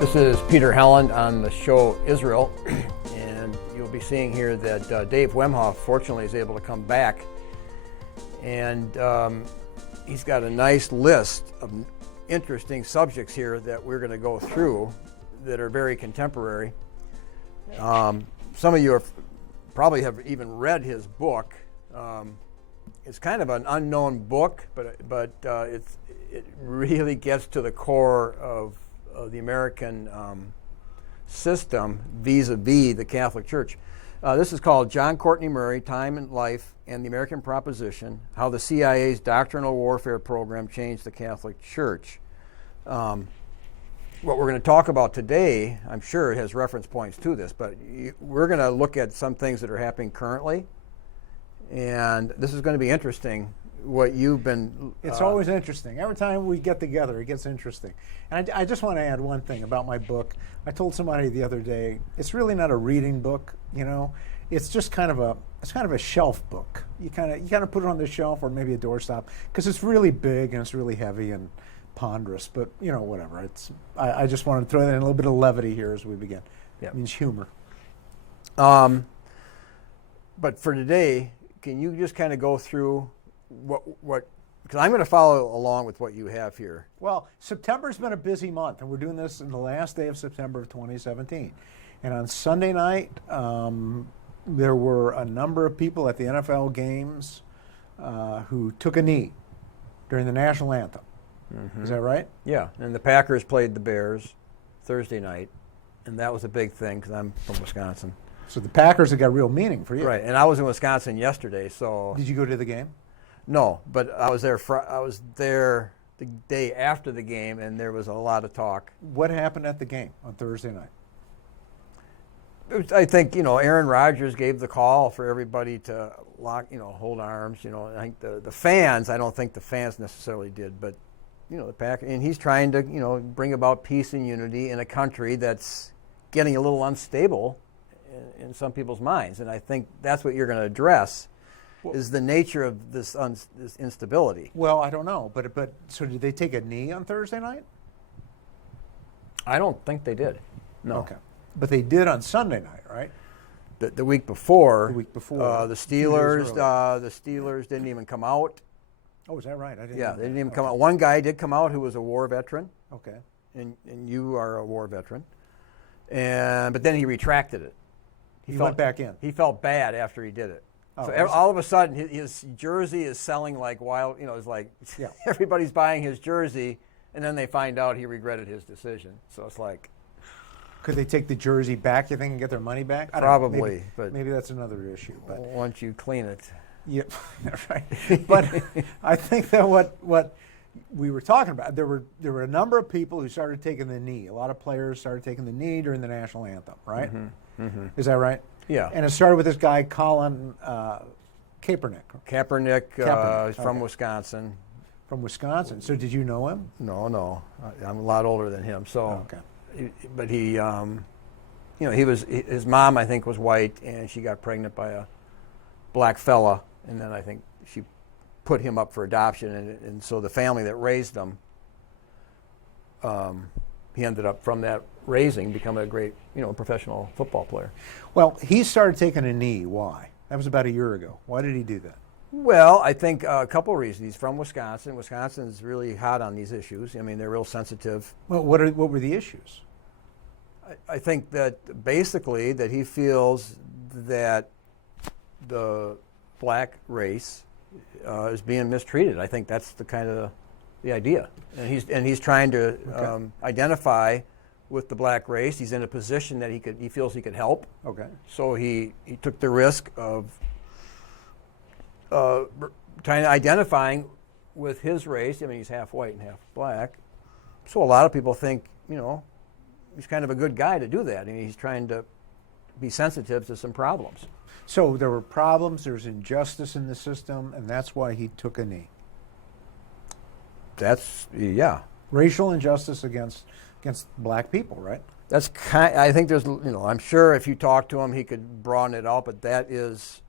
This is Peter Helland on the show Israel, and you'll be seeing here that Dave Wemhoff fortunately is able to come back, and he's got a nice list of interesting subjects here that we're going to go through that are very contemporary. Some of you probably have even read his book. It's kind of an unknown book, but it really gets to the core of the American system vis-a-vis the Catholic Church. This is called John Courtney Murray, Time and Life and the American Proposition, How the CIA's Doctrinal Warfare Program Changed the Catholic Church. What we're going to talk about today, I'm sure it has reference points to this, but we're going to look at some things that are happening currently, and this is going to be interesting. What you've been... It's always interesting. Every time we get together, it gets interesting. And I just want to add one thing about my book. I told somebody the other day, it's really not a reading book, you know. It's just kind of a shelf book. You kind of put it on the shelf or maybe a doorstop because it's really big and it's really heavy and ponderous. But you know, whatever. I just wanted to throw that in a little bit of levity here as we begin. Yep. It means humor. But for today, can you just kind of go through what because I'm going to follow along with what you have here. Well, September's been a busy month, and we're doing this in the last day of September of 2017. And on Sunday night, there were a number of people at the NFL games who took a knee during the national anthem. Mm-hmm. Is that right? Yeah, and the Packers played the Bears Thursday night, and that was a big thing because I'm from Wisconsin. So the Packers have got real meaning for you. Right, and I was in Wisconsin yesterday, so... Did you go to the game? No, but I was there. I was there the day after the game, and there was a lot of talk. What happened at the game on Thursday night? I think Aaron Rodgers gave the call for everybody to hold arms. I think the fans. I don't think the fans necessarily did, but the Packers, and he's trying to bring about peace and unity in a country that's getting a little unstable in some people's minds, and I think that's what you're going to address. Is the nature of this instability. Well, I don't know, but so did they take a knee on Thursday night? I don't think they did. No. Okay, but they did on Sunday night, right? The week before. The week before. The Steelers didn't even come out. Oh, is that right? I didn't. Yeah, they didn't even come out. One guy did come out who was a war veteran. Okay. And you are a war veteran, but then he retracted it. He went back in. He felt bad after he did it. Oh, so all of a sudden, his jersey is selling like wild. It's like everybody's buying his jersey, and then they find out he regretted his decision. So it's like, could they take the jersey back? You think and get their money back? Probably, but maybe that's another issue. But once you clean it, yeah, right. But I think that what we were talking about, there were a number of people who started taking the knee. A lot of players started taking the knee during the national anthem, right? Mm-hmm. Mm-hmm. Is that right? Yeah. And it started with this guy, Colin Kaepernick. Kaepernick, he's from Wisconsin. From Wisconsin. So did you know him? No. I'm a lot older than him. So, but he, his mom, I think, was white, and she got pregnant by a black fella, and then I think she put him up for adoption, and so the family that raised him, he ended up from that raising becoming a great, professional football player. Well, he started taking a knee. Why? That was about a year ago. Why did he do that? Well, I think a couple of reasons. He's from Wisconsin. Wisconsin's really hot on these issues. I mean, they're real sensitive. Well, what were the issues? I think that basically that he feels that the black race is being mistreated. I think that's the idea, and he's trying to identify with the black race. He's in a position that he feels he could help. Okay. So he took the risk of trying to identifying with his race. I mean, he's half white and half black. So a lot of people think, he's kind of a good guy to do that. I mean, he's trying to be sensitive to some problems. So there were problems, there's injustice in the system, and that's why he took a knee. Racial injustice against black people, right? I think there's, I'm sure if you talk to him, he could broaden it out, but that is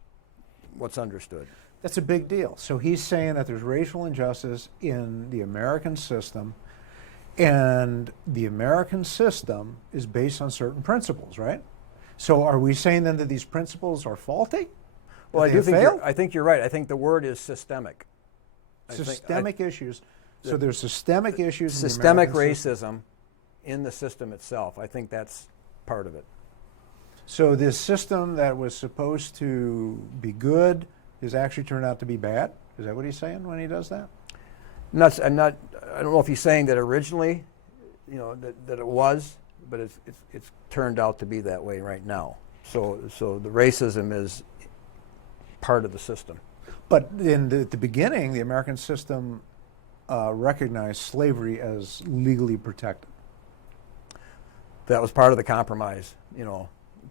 what's understood. That's a big deal. So he's saying that there's racial injustice in the American system, And the American system is based on certain principles, right? So are we saying then that these principles are faulty? Well, I think you're right. I think the word is systemic. Systemic issues. So there's systemic issues. Systemic in the American system. racism in the system itself. I think that's part of it. So this system that was supposed to be good has actually turned out to be bad? Is that what he's saying when he does that? I don't know if he's saying that originally, that it was, but it's turned out to be that way right now. So the racism is part of the system. But in the beginning, the American system recognized slavery as legally protected. That was part of the compromise.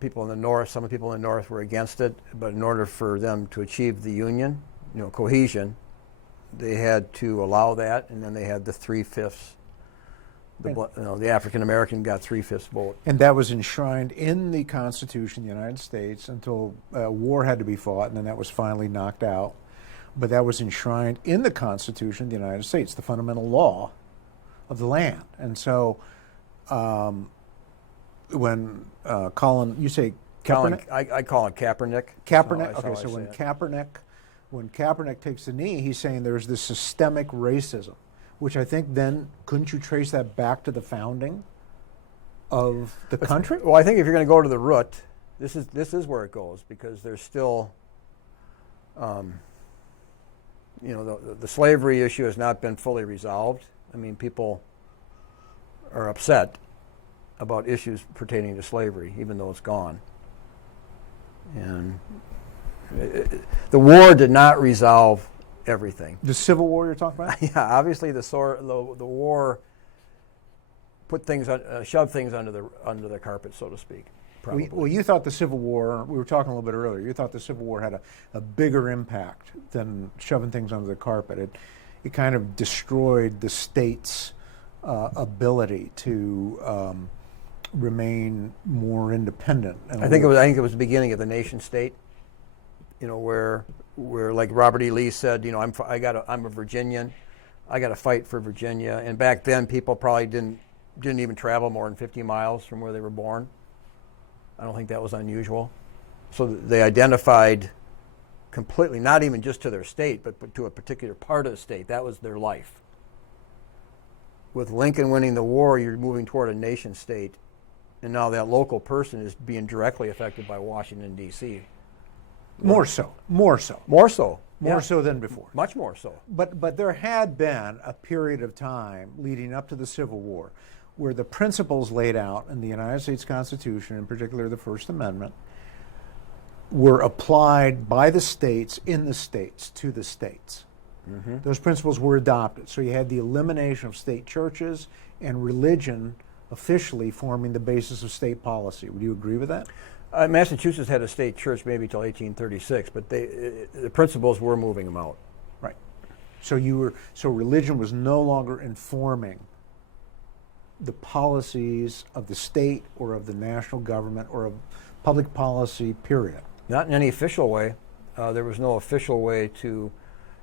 People in the North, some of the people in the North were against it, but in order for them to achieve the Union, cohesion, they had to allow that, and then they had the 3/5. The African American got 3/5 vote. And that was enshrined in the Constitution of the United States until war had to be fought, and then that was finally knocked out. But that was enshrined in the Constitution of the United States, the fundamental law of the land. And so when Colin, you say Kaepernick? I call it Kaepernick. Kaepernick. Okay, so when Kaepernick takes the knee, he's saying there's this systemic racism, which I think then, couldn't you trace that back to the founding of the country? Well, I think if you're going to go to the root, this is where it goes, because there's still, the slavery issue has not been fully resolved. I mean, people are upset about issues pertaining to slavery, even though it's gone. And the war did not resolve everything. The Civil War you're talking about? Yeah, obviously the war shoved things under the carpet, so to speak. Probably. Well, you thought the Civil War, we were talking a little bit earlier, you thought the Civil War had a bigger impact than shoving things under the carpet. It kind of destroyed the state's ability to remain more independent. I think it was the beginning of the nation state. Where like Robert E. Lee said, I'm a Virginian, I got to fight for Virginia. And back then, people probably didn't even travel more than 50 miles from where they were born. I don't think that was unusual. So they identified completely, not even just to their state, but to a particular part of the state. That was their life. With Lincoln winning the war, you're moving toward a nation state, and now that local person is being directly affected by Washington, D.C. More so. Yeah. So than before. Much more so. But there had been a period of time leading up to the Civil War where the principles laid out in the United States Constitution, in particular the First Amendment, were applied by the states in the states to the states. Mm-hmm. Those principles were adopted. So you had the elimination of state churches and religion officially forming the basis of state policy. Would you agree with that? Massachusetts had a state church maybe till 1836, but the principles were moving them out. Right. So religion was no longer informing the policies of the state or of the national government or of public policy, period. Not in any official way. There was no official way to,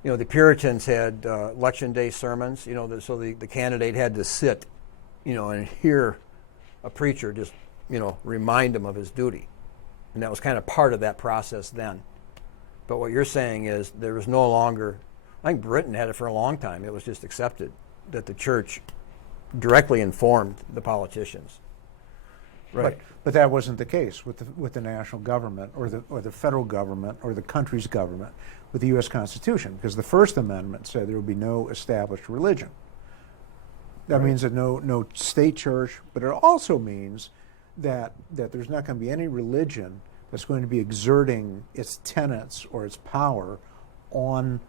the Puritans had election day sermons, so the candidate had to sit, and hear a preacher just, remind him of his duty. And that was kind of part of that process then. But what you're saying is there was no longer, I think Britain had it for a long time. It was just accepted that the church directly informed the politicians. Right. But that wasn't the case with the national government or the federal government or the country's government with the U.S. Constitution, because the First Amendment said there would be no established religion. That means that no state church, but it also means that there's not going to be any religion that's going to be exerting its tenets or its power on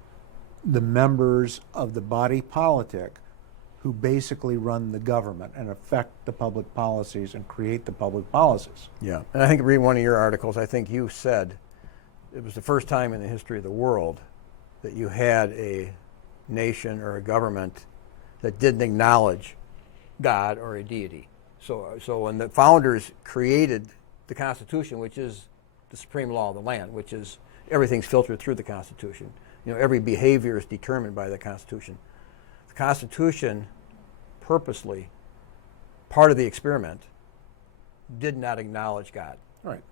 the members of the body politic who basically run the government and affect the public policies and create the public policies. Yeah, and I think reading one of your articles, I think you said it was the first time in the history of the world that you had a nation or a government that didn't acknowledge God or a deity. So when the founders created the Constitution, which is the supreme law of the land, which is everything's filtered through the Constitution. Every behavior is determined by the Constitution. The Constitution purposely part of the experiment, did not acknowledge God. Right.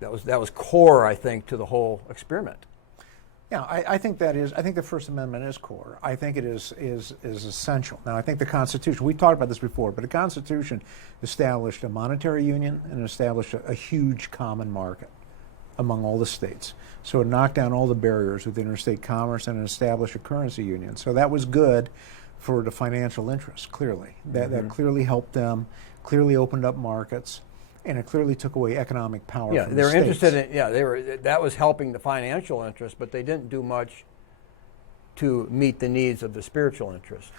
That was core, I think, to the whole experiment. Yeah, I think that is. I think the First Amendment is core. I think it is essential. Now, I think the Constitution. We talked about this before, but the Constitution established a monetary union and established a huge common market among all the states. So it knocked down all the barriers with interstate commerce and established a currency union. So that was good for the financial interests. Clearly, that clearly helped them. Clearly opened up markets. And it clearly took away economic power from the states. They were interested in, they were, that was helping the financial interest, but they didn't do much to meet the needs of the spiritual interest.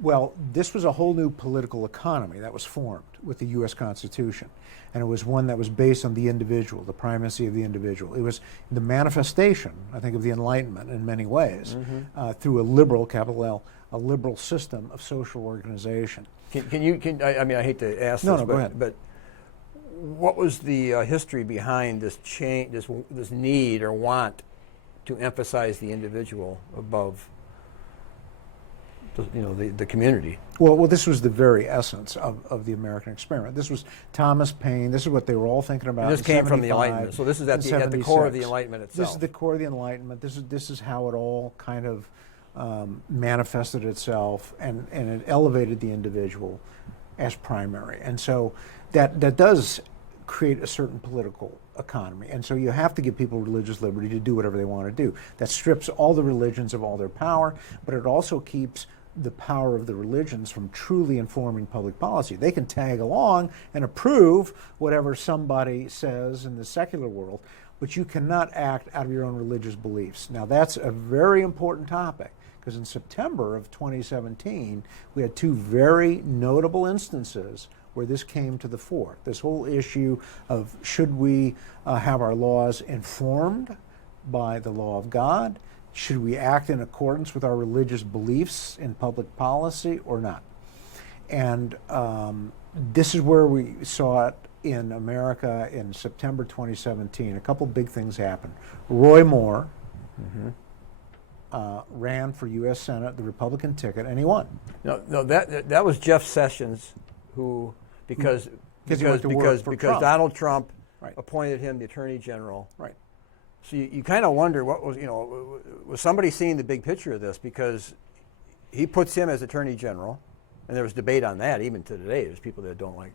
Well, this was a whole new political economy that was formed with the U.S. Constitution. And it was one that was based on the individual, the primacy of the individual. It was the manifestation, I think, of the Enlightenment in many ways, through a liberal, capital L, a liberal system of social organization. I hate to ask No, this, go ahead. But what was the history behind this change, this need or want to emphasize the individual above the community? Well, this was the very essence of the American experiment. This was Thomas Paine. This is what they were all thinking about. And this came from the Enlightenment. So this is at the core of the Enlightenment itself. This is the core of the Enlightenment. This is how it all kind of manifested itself, and it elevated the individual as primary. And so that does create a certain political economy. And so you have to give people religious liberty to do whatever they want to do. That strips all the religions of all their power, but it also keeps the power of the religions from truly informing public policy. They can tag along and approve whatever somebody says in the secular world, but you cannot act out of your own religious beliefs. Now, that's a very important topic, because in September of 2017, we had two very notable instances where this came to the fore. This whole issue of should we have our laws informed by the law of God? Should we act in accordance with our religious beliefs in public policy or not? And this is where we saw it in America in September 2017. A couple big things happened. Roy Moore ran for U.S. Senate, the Republican ticket, and he won. No, that was Jeff Sessions, who because Donald Trump appointed him the Attorney General. Right. So you kind of wonder what was somebody seeing the big picture of this, because he puts him as Attorney General, and there was debate on that even to today. There's people that don't like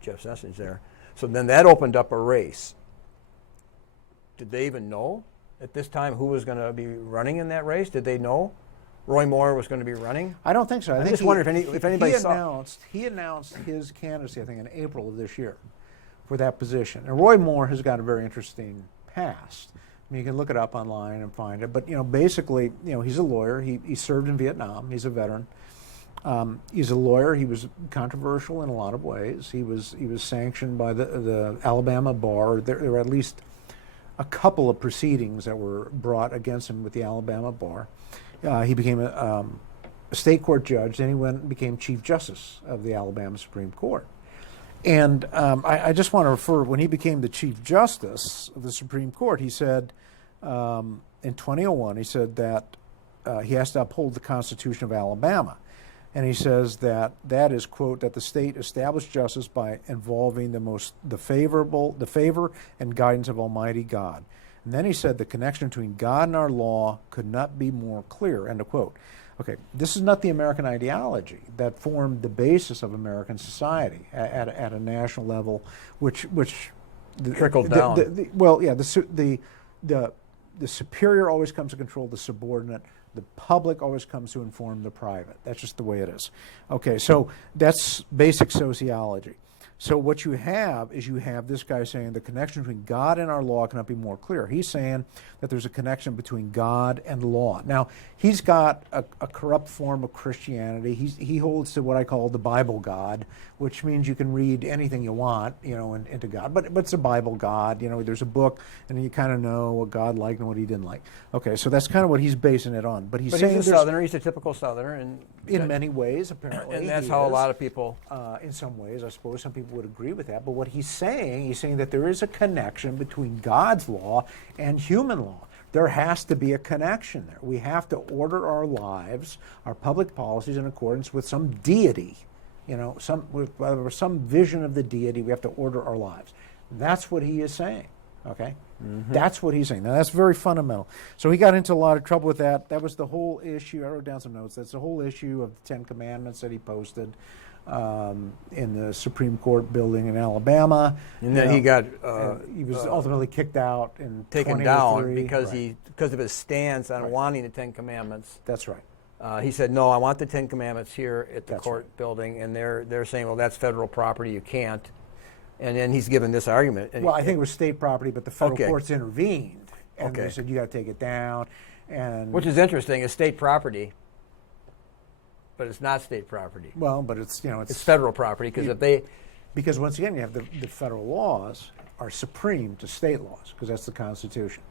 Jeff Sessions there. So then that opened up a race. Did they even know at this time who was going to be running in that race? Did they know Roy Moore was going to be running? I don't think so. I just wonder if anybody saw. He announced his candidacy, I think, in April of this year for that position. And Roy Moore has got a very interesting past. I mean, you can look it up online and find it. But basically, he's a lawyer. He served in Vietnam. He's a veteran. He's a lawyer. He was controversial in a lot of ways. He was sanctioned by the Alabama bar. There were at least a couple of proceedings that were brought against him with the Alabama bar. He became a state court judge. Then he became Chief Justice of the Alabama Supreme Court. And I just want to refer, when he became the Chief Justice of the Supreme Court, he said in 2001, he said that he has to uphold the Constitution of Alabama. And he says that is, quote, that the state establish justice by involving the favor and guidance of Almighty God. And then he said the connection between God and our law could not be more clear, end of quote. Okay, this is not the American ideology that formed the basis of American society at a national level, which trickled down. The superior always comes to control the subordinate. The public always comes to inform the private. That's just the way it is. Okay, so that's basic sociology. So what you have is this guy saying the connection between God and our law cannot be more clear. He's saying that there's a connection between God and law. Now, he's got a corrupt form of Christianity. He holds to what I call the Bible God, which means you can read anything you want, into God. But it's a Bible God. There's a book, and you kind of know what God liked and what he didn't like. Okay, so that's kind of what he's basing it on. But he's saying he's a Southerner. He's a typical Southerner, and in many ways, apparently, and that's how a lot of people. In some ways, I suppose some people would agree with that. But what he's saying that there is a connection between God's law and human law. there has to be a connection there. We have to order our lives, our public policies in accordance with some deity, some vision of the deity. We have to order our lives. That's what he is saying, okay? Mm-hmm. That's what he's saying. Now, that's very fundamental. So he got into a lot of trouble with that. That was the whole issue. I wrote down some notes. That's the whole issue of the Ten Commandments that he posted in the Supreme Court building in Alabama. And then he got... he was ultimately kicked out in taken down because of his stance on wanting the Ten Commandments. That's right. He said, no, I want the Ten Commandments here at the court building. And they're saying, well, that's federal property. You can't. And then he's given this argument. Well, I think it was state property, but the federal courts intervened. And they said, you got to take it down. And which is interesting. It's state property, but it's not state property. Well, but it's federal property because once again, you have the federal laws are supreme to state laws because that's the Constitution.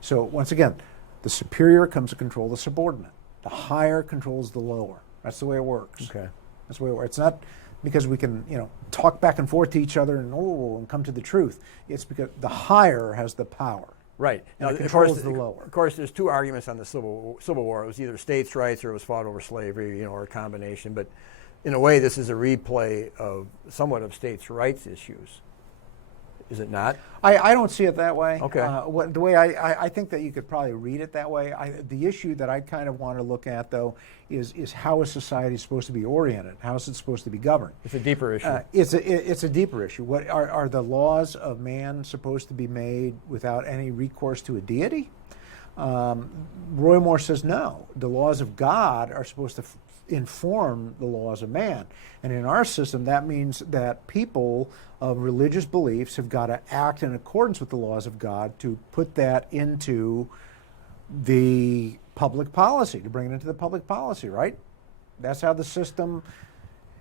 So once again, the superior comes to control the subordinate. The higher controls the lower. That's the way it works. Okay. That's the way it works. It's not because we can, talk back and forth to each other and come to the truth. It's because the higher has the power. Right. Now, it controls the lower. Of course, there's two arguments on the Civil War. It was either states' rights or it was fought over slavery, or a combination. But in a way, this is a replay of somewhat of states' rights issues. Is it not? I don't see it that way. Okay. The way I think that you could probably read it that way. The issue that I kind of want to look at, though, is how a society is supposed to be oriented. How is it supposed to be governed? It's a deeper issue. It's a deeper issue. What are the laws of man supposed to be made without any recourse to a deity? Roy Moore says no. The laws of God are supposed to inform the laws of man. And in our system, that means that people of religious beliefs have got to act in accordance with the laws of God to put that into the public policy, to bring it into the public policy, right? That's how the system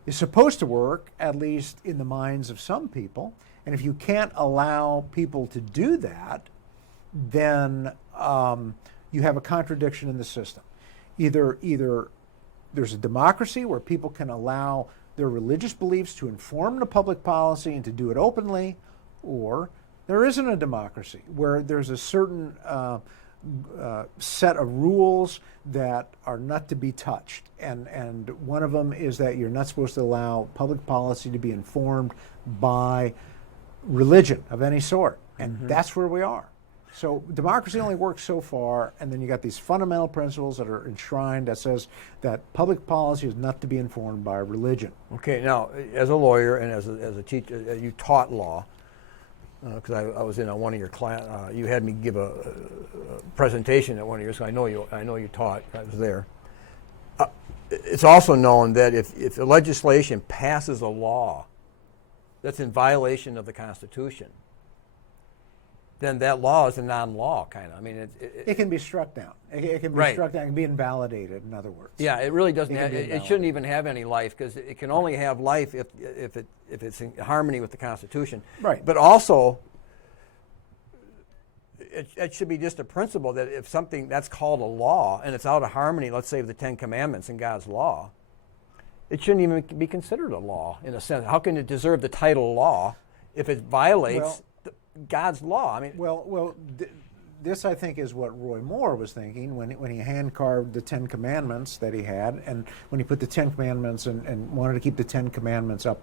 is supposed to work, at least in the minds of some people. And if you can't allow people to do that, then you have a contradiction in the system. Either there's a democracy where people can allow their religious beliefs to inform the public policy and to do it openly, or there isn't a democracy where there's a certain set of rules that are not to be touched. And one of them is that you're not supposed to allow public policy to be informed by religion of any sort. And that's where we are. So democracy only works so far, and then you got these fundamental principles that are enshrined that says that public policy is not to be informed by religion. Okay, now, as a lawyer and as a teacher, you taught law, because I was in one of your class. You had me give a presentation at one of yours. So I know you taught. I was there. It's also known that if the legislation passes a law that's in violation of the Constitution, then that law is a non-law, kind of. I mean, it can be struck down. It can be struck down. It can be invalidated, in other words. Yeah, it really doesn't. It shouldn't even have any life because it can only have life if it's in harmony with the Constitution. Right. But also, it should be just a principle that if something that's called a law and it's out of harmony, let's say with the Ten Commandments and God's law, it shouldn't even be considered a law in a sense. How can it deserve the title law if it violates God's law? I mean, this I think is what Roy Moore was thinking when he hand carved the Ten Commandments that he had, and when he put the Ten Commandments and wanted to keep the Ten Commandments up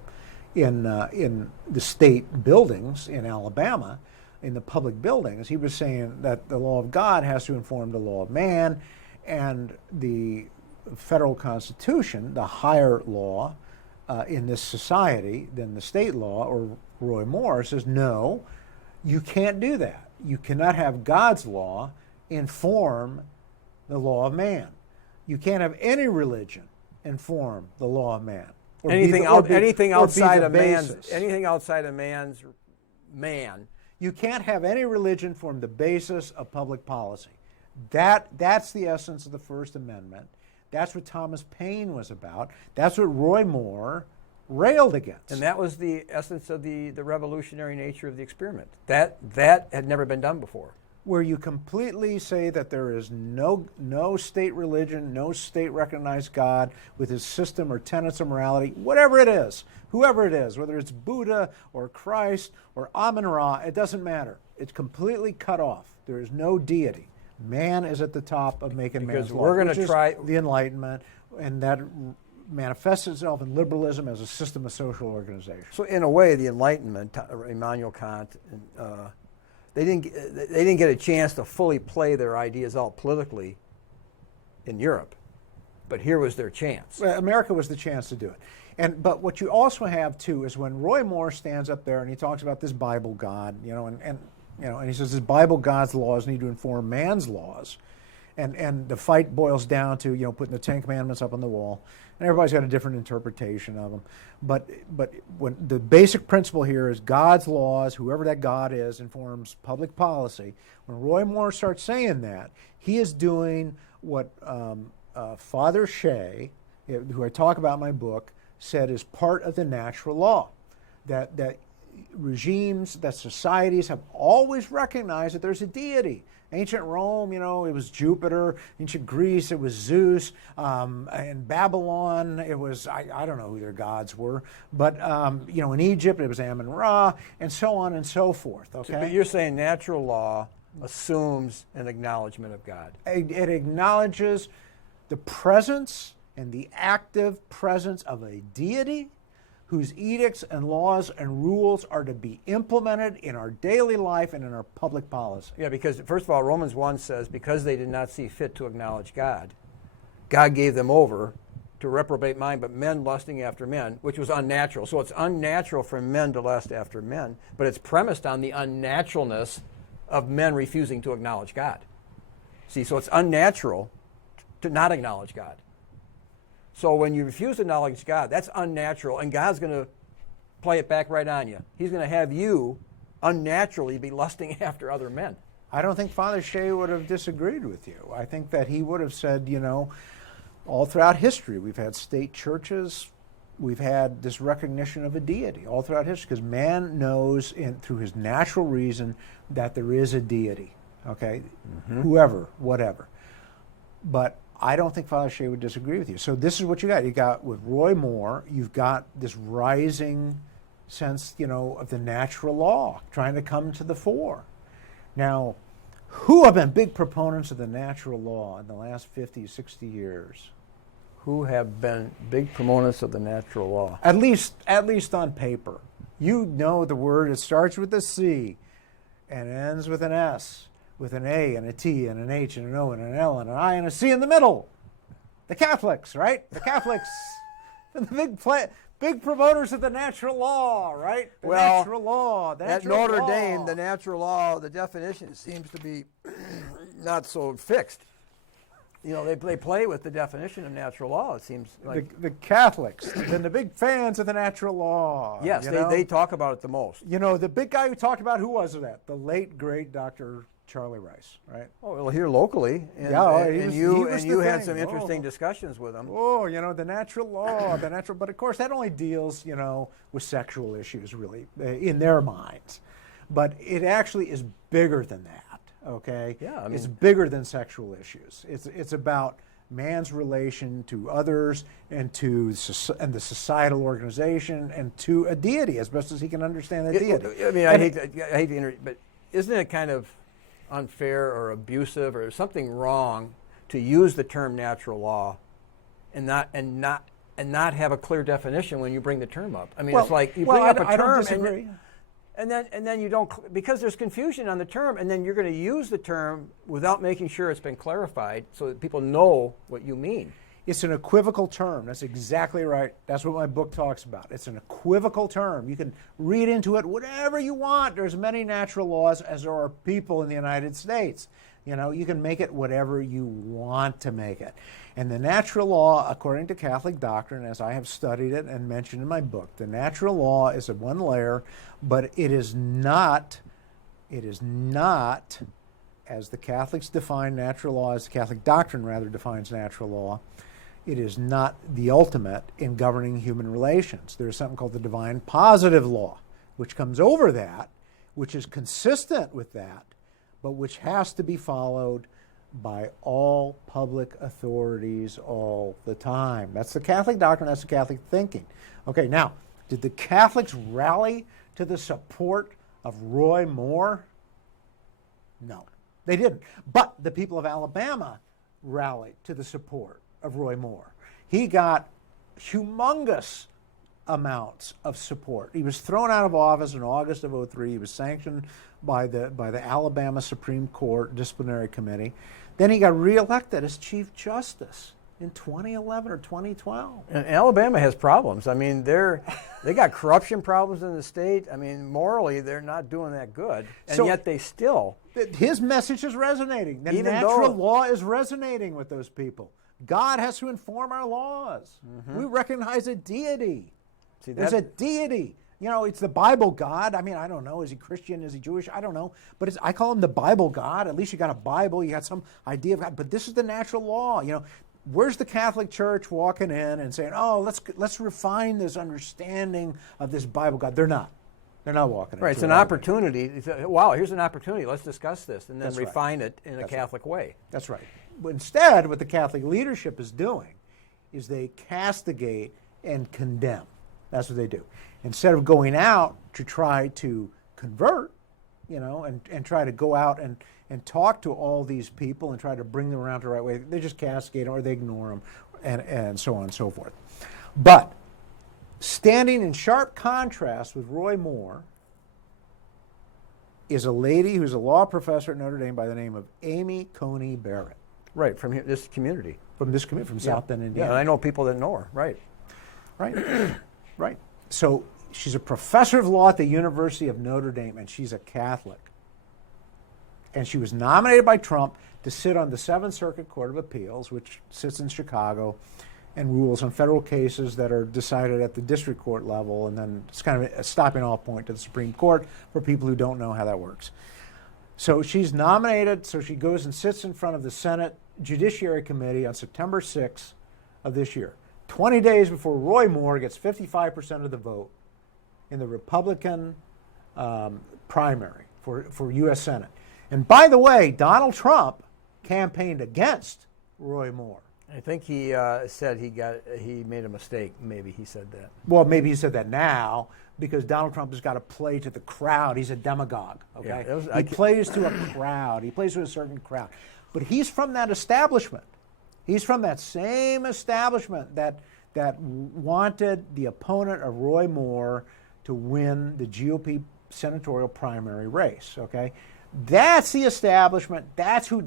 in the state buildings in Alabama, in the public buildings. He was saying that the law of God has to inform the law of man, and the federal Constitution, the higher law in this society than the state law, or Roy Moore says no. You can't do that. You cannot have God's law inform the law of man. You can't have any religion inform the law of man. Anything outside of man's man. You can't have any religion form the basis of public policy. That's the essence of the First Amendment. That's what Thomas Paine was about. That's what Roy Moore railed against. And that was the essence of the revolutionary nature of the experiment. That had never been done before. Where you completely say that there is no state religion, no state recognized God with his system or tenets of morality, whatever it is, whoever it is, whether it's Buddha or Christ or Amun-Ra, it doesn't matter. It's completely cut off. There is no deity. Man is at the top of making Because man's we're laws, gonna which try- is the Enlightenment, and that manifests itself in liberalism as a system of social organization. So in a way, the Enlightenment, Immanuel Kant, they didn't get a chance to fully play their ideas out politically in Europe, but here was their chance. Well, America was the chance to do it. But what you also have too is when Roy Moore stands up there and he talks about this Bible God, and he says this Bible God's laws need to inform man's laws, and the fight boils down to putting the Ten Commandments up on the wall, and everybody's got a different interpretation of them. But when the basic principle here is God's laws, whoever that God is, informs public policy. When Roy Moore starts saying that, he is doing what Father Shea, who I talk about in my book, said is part of the natural law, that regimes, that societies have always recognized that there's a deity. Ancient Rome, it was Jupiter. Ancient Greece, it was Zeus. In Babylon, it was, I don't know who their gods were. But, in Egypt, it was Amun-Ra, and so on and so forth, okay? But you're saying natural law assumes an acknowledgement of God. It acknowledges the presence and the active presence of a deity whose edicts and laws and rules are to be implemented in our daily life and in our public policy. Yeah, because first of all, Romans 1 says, because they did not see fit to acknowledge God, God gave them over to reprobate mind, but men lusting after men, which was unnatural. So it's unnatural for men to lust after men, but it's premised on the unnaturalness of men refusing to acknowledge God. See, so it's unnatural to not acknowledge God. So when you refuse to acknowledge God, that's unnatural, and God's going to play it back right on you. He's going to have you unnaturally be lusting after other men. I don't think Father Shea would have disagreed with you. I think that he would have said, all throughout history, we've had state churches, we've had this recognition of a deity all throughout history, because man knows through his natural reason that there is a deity, okay? Mm-hmm. Whoever, whatever. But I don't think Father Shea would disagree with you. So this is what you got. You got with Roy Moore, you've got this rising sense, of the natural law trying to come to the fore. Now, who have been big proponents of the natural law in the last 50, 60 years? Who have been big proponents of the natural law? At least on paper. You know the word, it starts with a C and ends with an S, with an A and a T and an H and an O and an L and an I and a C in the middle. The Catholics, right? The Catholics, the big promoters of the natural law, right? The natural law. At Notre Dame, the natural law, the definition seems to be not so fixed. They play with the definition of natural law, it seems like. The Catholics have been the big fans of the natural law. Yes, they talk about it the most. The big guy who talked about, who was that? The late, great Dr. Charlie Rice, right? Oh, well, here locally. And you had some interesting discussions with him. Oh, the natural law, but of course that only deals, with sexual issues, really, in their minds. But it actually is bigger than that. Okay, yeah, it's bigger than sexual issues. It's about man's relation to others and the societal organization and to a deity as best as he can understand the deity. I hate to interrupt, but isn't it kind of unfair or abusive or something wrong to use the term natural law and not have a clear definition when you bring the term up? I mean, it's like you bring up a term and then you don't, because there's confusion on the term, and then you're going to use the term without making sure it's been clarified so that people know what you mean. It's an equivocal term. That's exactly right. That's what my book talks about. It's an equivocal term. You can read into it whatever you want. There's many natural laws as there are people in the United States. You can make it whatever you want to make it. And the natural law, according to Catholic doctrine, as I have studied it and mentioned in my book, the natural law is a one layer, but it is not, as the Catholics define natural law, as the Catholic doctrine rather defines natural law, it is not the ultimate in governing human relations. There's something called the divine positive law, which comes over that, which is consistent with that, but which has to be followed by all public authorities all the time. That's the Catholic doctrine, that's the Catholic thinking. Okay, now, did the Catholics rally to the support of Roy Moore? No. They didn't. But the people of Alabama rallied to the support of Roy Moore. He got humongous amounts of support. He was thrown out of office in August of '03. He was sanctioned by the Alabama Supreme Court Disciplinary Committee. Then he got reelected as Chief Justice in 2011 or 2012. And Alabama has problems. I mean, they got corruption problems in the state. I mean, morally, they're not doing that good, and yet they still. His message is resonating. The natural law is resonating with those people. God has to inform our laws. Mm-hmm. We recognize a deity. There's a deity. You know, it's the Bible God. I mean, I don't know. Is he Christian? Is he Jewish? I don't know. But I call him the Bible God. At least you got a Bible. You got some idea of God. But this is the natural law. You know, where's the Catholic Church walking in and saying, "Oh, let's refine this understanding of this Bible God"? They're not. They're not walking in. Right. It's an opportunity. Wow, here's an opportunity. Let's discuss this and then refine it in a Catholic way. That's right. But instead, what the Catholic leadership is doing is they castigate and condemn. That's what they do. Instead of going out to try to convert, you know, and try to go out and talk to all these people and try to bring them around to the right way, they just castigate or they ignore them and so on and so forth. But standing in sharp contrast with Roy Moore is a lady who's a law professor at Notre Dame by the name of Amy Coney Barrett. Right, from this community. From this community, from South Bend, Indiana. Yeah, and I know people that know her. Right. Right. Right. So she's a professor of law at the University of Notre Dame, and she's a Catholic. And she was nominated by Trump to sit on the Seventh Circuit Court of Appeals, which sits in Chicago and rules on federal cases that are decided at the district court level, and then it's kind of a stopping off point to the Supreme Court for people who don't know how that works. So she's nominated, so she goes and sits in front of the Senate Judiciary Committee on September 6th of this year, 20 days before Roy Moore gets 55% of the vote in the Republican primary for U.S. Senate. And by the way, Donald Trump campaigned against Roy Moore. I think he said he made a mistake. Maybe he said that. Well, maybe he said that now because Donald Trump has got to play to the crowd. He's a demagogue. Okay, he plays to a crowd. He plays to a certain crowd. But he's from that establishment. He's from that same establishment that wanted the opponent of Roy Moore to win the GOP senatorial primary race. Okay, that's the establishment. That's who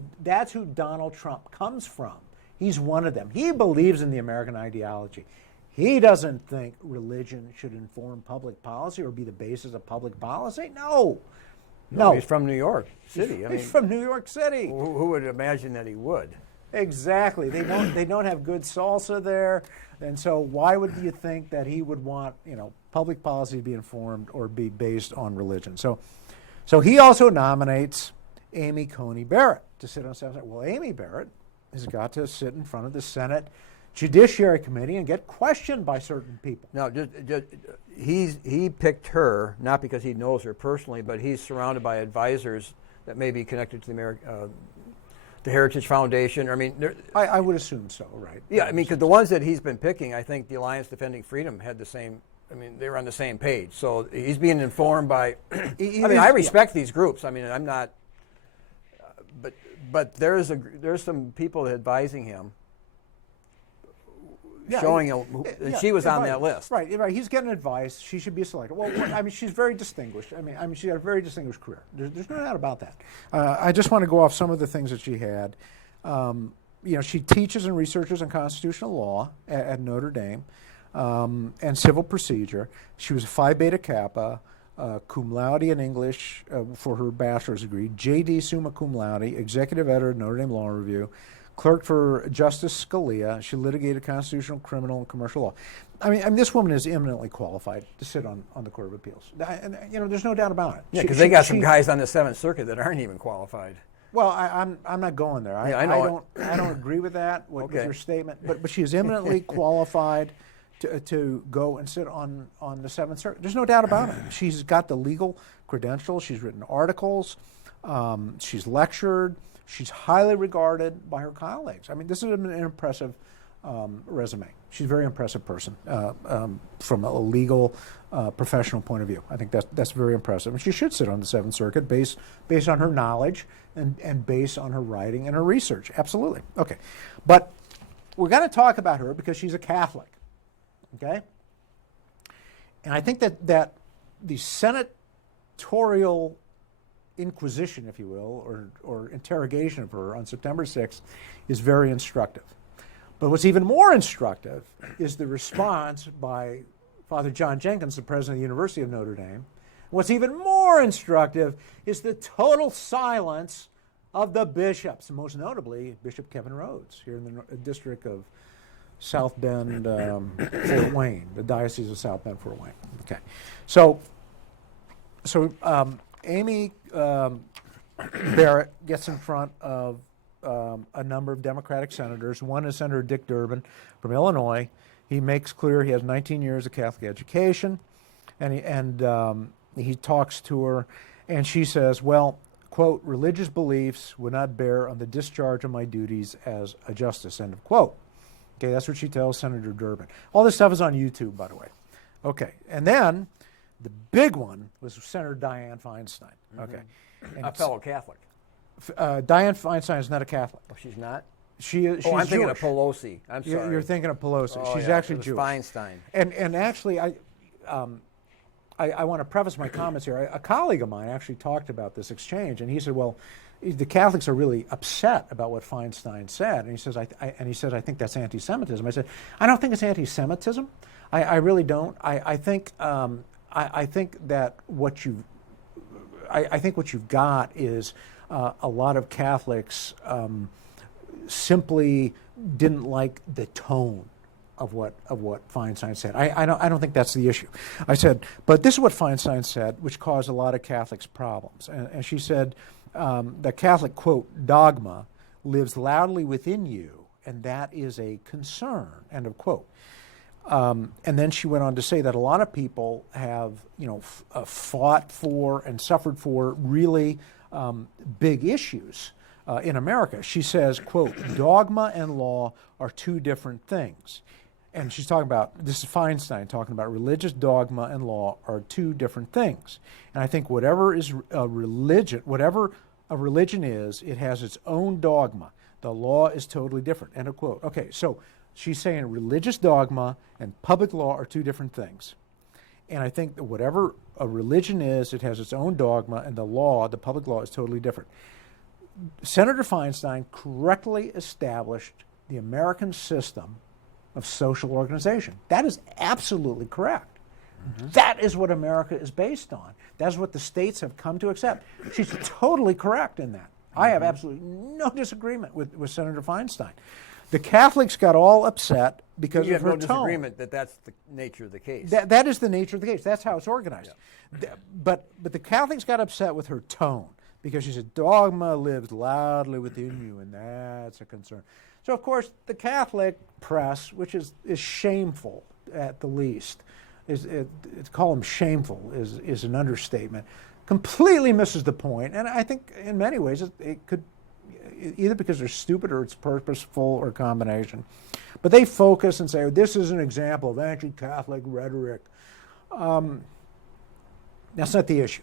Donald Trump comes from. He's one of them. He believes in the American ideology. He doesn't think religion should inform public policy or be the basis of public policy. No. He's from New York City. He's from New York City. Who would imagine that he would? Exactly. They don't have good salsa there, and so why would you think that he would want public policy to be informed or be based on religion? So he also nominates Amy Coney Barrett to sit on the Senate. Well, Amy Barrett has got to sit in front of the Senate Judiciary Committee and get questioned by certain people. No, he picked her not because he knows her personally, but he's surrounded by advisors that may be connected to the Heritage Foundation. I mean, I would assume so, right? Yeah, I mean, because the ones that he's been picking, I think the Alliance Defending Freedom had the same. I mean, they were on the same page, so he's being informed by. I respect these groups. I mean, I'm not. But there's some people advising him, showing him she was on that list. Right. He's getting advice. She should be selected. Well, I mean, she's very distinguished. I mean, she's got a very distinguished career. There's no doubt about that. I just want to go off some of the things that she had. She teaches and researches on constitutional law at Notre Dame and civil procedure. She was a Phi Beta Kappa. Cum laude in English for her bachelor's degree, J.D. summa cum laude, executive editor of Notre Dame Law Review, clerk for Justice Scalia. She litigated constitutional, criminal, and commercial law. I mean, this woman is eminently qualified to sit on the Court of Appeals. And there's no doubt about it. Yeah, because they got some guys on the Seventh Circuit that aren't even qualified. Well, I'm not going there. I don't agree with that with your statement. But she is eminently qualified to go and sit on the Seventh Circuit. There's no doubt about it. She's got the legal credentials. She's written articles. She's lectured. She's highly regarded by her colleagues. I mean, this is an impressive resume. She's a very impressive person from a legal, professional point of view. I think that's very impressive. And she should sit on the Seventh Circuit based on her knowledge and based on her writing and her research. Absolutely. Okay. But we're going to talk about her because she's a Catholic. Okay? And I think that the senatorial inquisition, if you will, or interrogation of her on September 6th is very instructive. But what's even more instructive is the response by Father John Jenkins, the president of the University of Notre Dame. What's even more instructive is the total silence of the bishops, most notably Bishop Kevin Rhodes here in the district of South Bend, Fort Wayne, the Diocese of South Bend, Fort Wayne. Okay, so Amy Barrett gets in front of a number of Democratic senators. One is Senator Dick Durbin from Illinois. He makes clear he has 19 years of Catholic education, and he talks to her, and she says, well, quote, religious beliefs would not bear on the discharge of my duties as a justice, end of quote. Okay, that's what she tells Senator Durbin. All this stuff is on YouTube, by the way. Okay, and then the big one was Senator Dianne Feinstein. Okay, a fellow Catholic. Dianne Feinstein is not a Catholic. Oh, she's not? She's I'm Jewish. thinking of Pelosi. I'm sorry. You're thinking of Pelosi. Oh, she's yeah, actually it was Jewish. Feinstein. And actually, I want to preface my comments here. A colleague of mine actually talked about this exchange, and he said, well, the Catholics are really upset about what Feinstein said. And he says, I think that's anti-Semitism. I said, I don't think it's anti-Semitism. I really don't. I think that what you've got is a lot of Catholics simply didn't like the tone of what Feinstein said. I don't think that's the issue. I said, but this is what Feinstein said, which caused a lot of Catholics problems. And she said, the Catholic, quote, dogma lives loudly within you, and that is a concern, end of quote. And then she went on to say that a lot of people have, fought for and suffered for really big issues in America. She says, quote, dogma and law are two different things. And she's talking about, this is Feinstein talking about religious dogma and law are two different things. And I think whatever a religion is, it has its own dogma. The law is totally different, end of quote. Okay, so she's saying religious dogma and public law are two different things. And I think that whatever a religion is, it has its own dogma, and the public law is totally different. Senator Feinstein correctly established the American system of social organization. That is absolutely correct. Mm-hmm. That is what America is based on. That's what the states have come to accept. She's totally correct in that. Mm-hmm. I have absolutely no disagreement with Senator Feinstein. The Catholics got all upset because of her tone. You have no disagreement that that's the nature of the case. That is the nature of the case. That's how it's organized. Yeah. But the Catholics got upset with her tone because she said, dogma lives loudly within you, and that's a concern. So, of course, the Catholic press, which is shameful at the least, to call them shameful is an understatement, completely misses the point. And I think in many ways it could, either because they're stupid or it's purposeful or a combination. But they focus and say, oh, this is an example of anti-Catholic rhetoric. That's not the issue.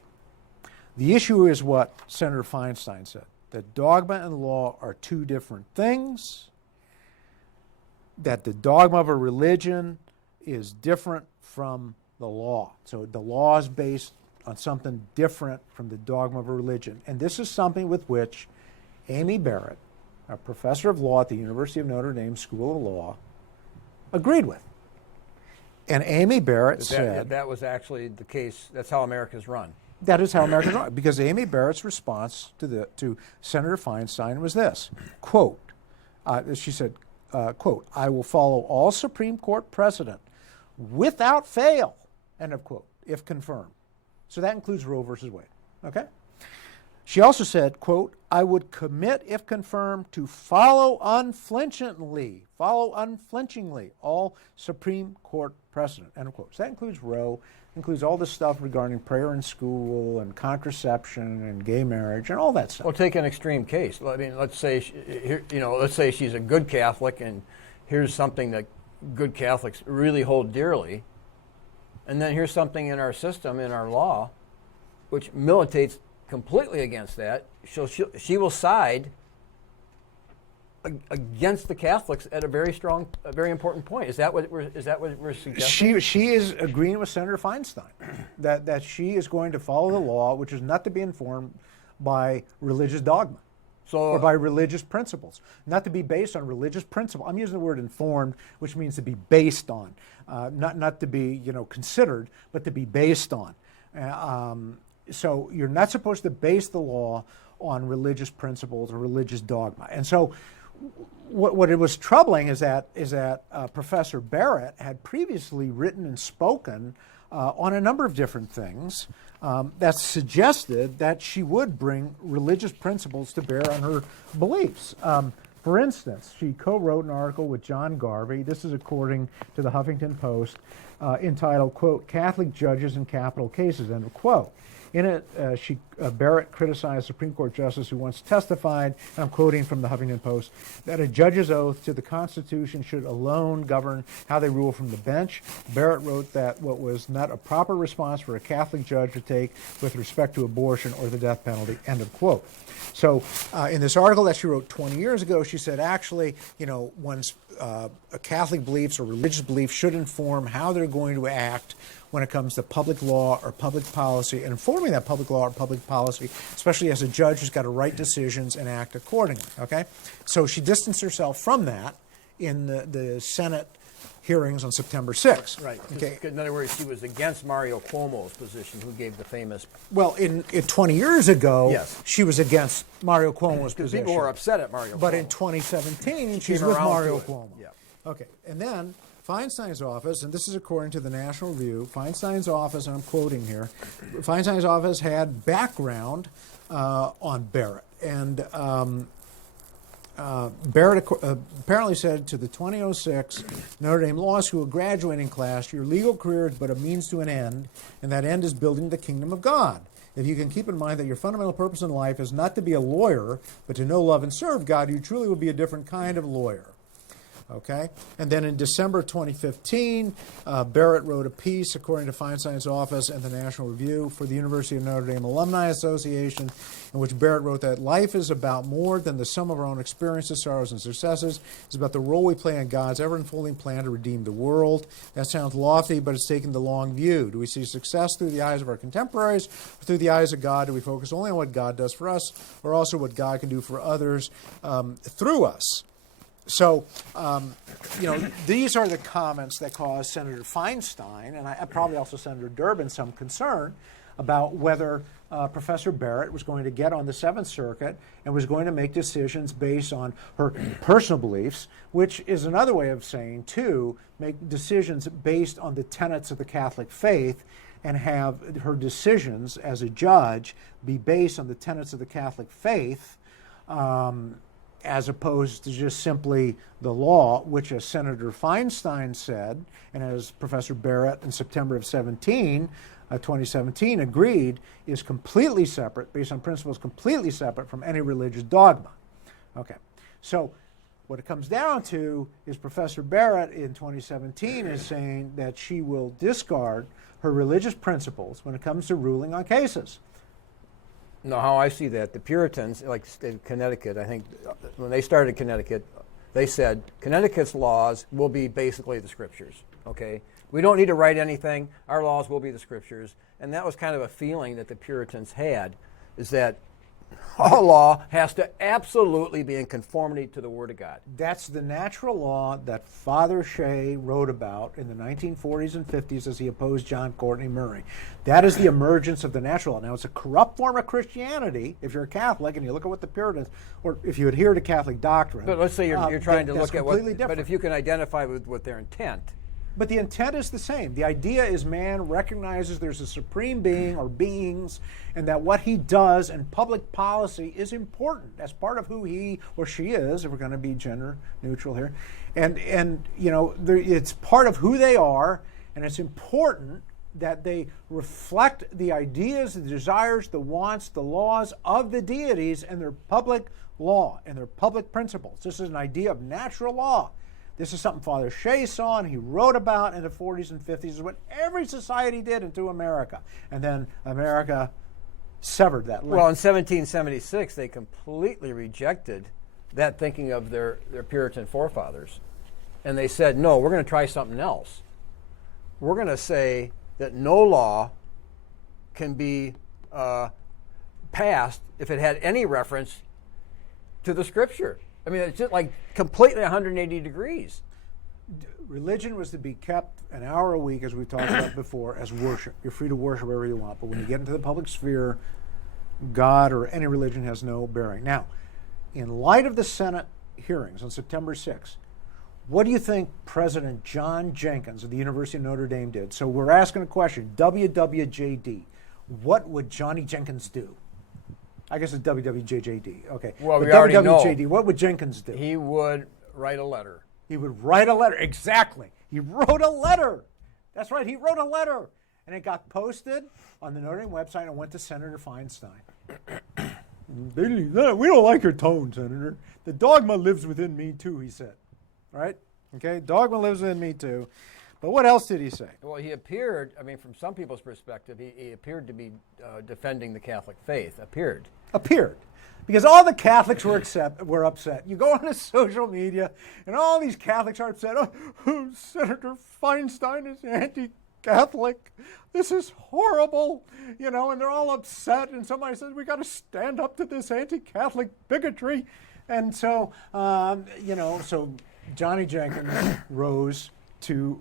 The issue is what Senator Feinstein said, that dogma and law are two different things, that the dogma of a religion is different from the law. So the law is based on something different from the dogma of a religion. And this is something with which Amy Barrett, a professor of law at the University of Notre Dame School of Law, agreed with. And Amy Barrett said... That was actually the case. That's how America's run. That is how America's run. Because Amy Barrett's response to Senator Feinstein was this, quote, she said, quote, I will follow all Supreme Court precedent without fail, end of quote, if confirmed. So that includes Roe versus Wade, okay? She also said, quote, I would commit, if confirmed, to follow unflinchingly all Supreme Court precedent, end of quote. So that includes Roe, includes all this stuff regarding prayer in school and contraception and gay marriage and all that stuff. Well, take an extreme case. I mean, let's say she's a good Catholic, and here's something that good Catholics really hold dearly, and then here's something in our system, in our law, which militates completely against that. She will side against the Catholics at a very important point. Is that what we're suggesting? She is agreeing with Senator Feinstein that she is going to follow the law, which is not to be informed by religious dogma. Or by religious principles, not to be based on religious principle. I'm using the word informed, which means to be based on, not to be considered, but to be based on. So you're not supposed to base the law on religious principles or religious dogma. And so what it was troubling is that Professor Barrett had previously written and spoken on a number of different things that suggested that she would bring religious principles to bear on her beliefs. For instance, she co-wrote an article with John Garvey, this is according to the Huffington Post, entitled, quote, "Catholic Judges in Capital Cases," end of quote. In it, Barrett criticized Supreme Court Justice who once testified, and I'm quoting from the Huffington Post, that a judge's oath to the Constitution should alone govern how they rule from the bench. Barrett wrote that what was not a proper response for a Catholic judge to take with respect to abortion or the death penalty, end of quote. So in this article that she wrote 20 years ago, she said, actually, one's Catholic beliefs or religious beliefs should inform how they're going to act when it comes to public law or public policy, and informing that public law or public policy, especially as a judge who's got to write decisions and act accordingly, okay? So she distanced herself from that in the Senate hearings on September 6th. Right. Okay. In other words, she was against Mario Cuomo's position, who gave the famous... Well, in 20 years ago, yes, she was against Mario Cuomo's position. People were upset at Mario Cuomo. But in 2017, she's with Mario Cuomo. Yeah. Okay, and then Feinstein's office, and this is according to the National Review, Feinstein's office, and I'm quoting here, Feinstein's office had background on Barrett. And Barrett apparently said to the 2006 Notre Dame Law School graduating class, your legal career is but a means to an end, and that end is building the kingdom of God. If you can keep in mind that your fundamental purpose in life is not to be a lawyer, but to know, love, and serve God, you truly will be a different kind of lawyer. Okay? And then in December 2015, Barrett wrote a piece, according to Feinstein's office and the National Review, for the University of Notre Dame Alumni Association, in which Barrett wrote that life is about more than the sum of our own experiences, sorrows, and successes. It's about the role we play in God's ever-unfolding plan to redeem the world. That sounds lofty, but it's taking the long view. Do we see success through the eyes of our contemporaries, or through the eyes of God? Do we focus only on what God does for us, or also what God can do for others through us? So, these are the comments that caused Senator Feinstein, and probably also Senator Durbin, some concern about whether Professor Barrett was going to get on the Seventh Circuit and was going to make decisions based on her personal beliefs, which is another way of saying, too, make decisions based on the tenets of the Catholic faith and have her decisions as a judge be based on the tenets of the Catholic faith, as opposed to just simply the law, which, as Senator Feinstein said, and as Professor Barrett in September of 2017 agreed, is completely separate, based on principles completely separate from any religious dogma. Okay, so what it comes down to is Professor Barrett in 2017 is saying that she will discard her religious principles when it comes to ruling on cases. No, how I see that, the Puritans, like in Connecticut, I think when they started Connecticut, they said Connecticut's laws will be basically the scriptures, okay? We don't need to write anything. Our laws will be the scriptures. And that was kind of a feeling that the Puritans had, is that all law has to absolutely be in conformity to the Word of God. That's the natural law that Father Shea wrote about in the 1940s and 50s as he opposed John Courtney Murray. That is the emergence of the natural law. Now, it's a corrupt form of Christianity if you're a Catholic and you look at what the Puritans, or if you adhere to Catholic doctrine. But let's say you're trying to look at what, different. But if you can identify with their intent. But the intent is the same. The idea is man recognizes there's a supreme being or beings, and that what he does in public policy is important as part of who he or she is, if we're going to be gender neutral here. And it's part of who they are, and it's important that they reflect the ideas, the desires, the wants, the laws of the deities and their public law and their public principles. This is an idea of natural law. This is something Father Shea saw and he wrote about in the 40s and 50s. This is what every society did into America. And then America severed that link. Well, in 1776, they completely rejected that thinking of their Puritan forefathers. And they said, no, we're going to try something else. We're going to say that no law can be passed if it had any reference to the Scripture. I mean, it's just like completely 180 degrees. Religion was to be kept an hour a week, as we've talked about before, as worship. You're free to worship wherever you want, but when you get into the public sphere, God or any religion has no bearing. Now, in light of the Senate hearings on September 6th, what do you think President John Jenkins of the University of Notre Dame did? So we're asking a question, WWJD, what would Johnny Jenkins do? I guess it's WWJD. Okay. Well, but we already WWJD, know. What would Jenkins do? He would write a letter. He would write a letter. Exactly. He wrote a letter. That's right. He wrote a letter. And it got posted on the Notre Dame website and went to Senator Feinstein. We don't like your tone, Senator. The dogma lives within me, too, he said. Right? Okay? Dogma lives within me, too. But what else did he say? Well, he appeared, I mean, from some people's perspective, he appeared to be defending the Catholic faith. Appeared. Because all the Catholics were upset. You go on to social media, and all these Catholics are upset. Oh, Senator Feinstein is anti-Catholic. This is horrible. You know, and they're all upset. And somebody says, we got to stand up to this anti-Catholic bigotry. And so, so Johnny Jenkins rose to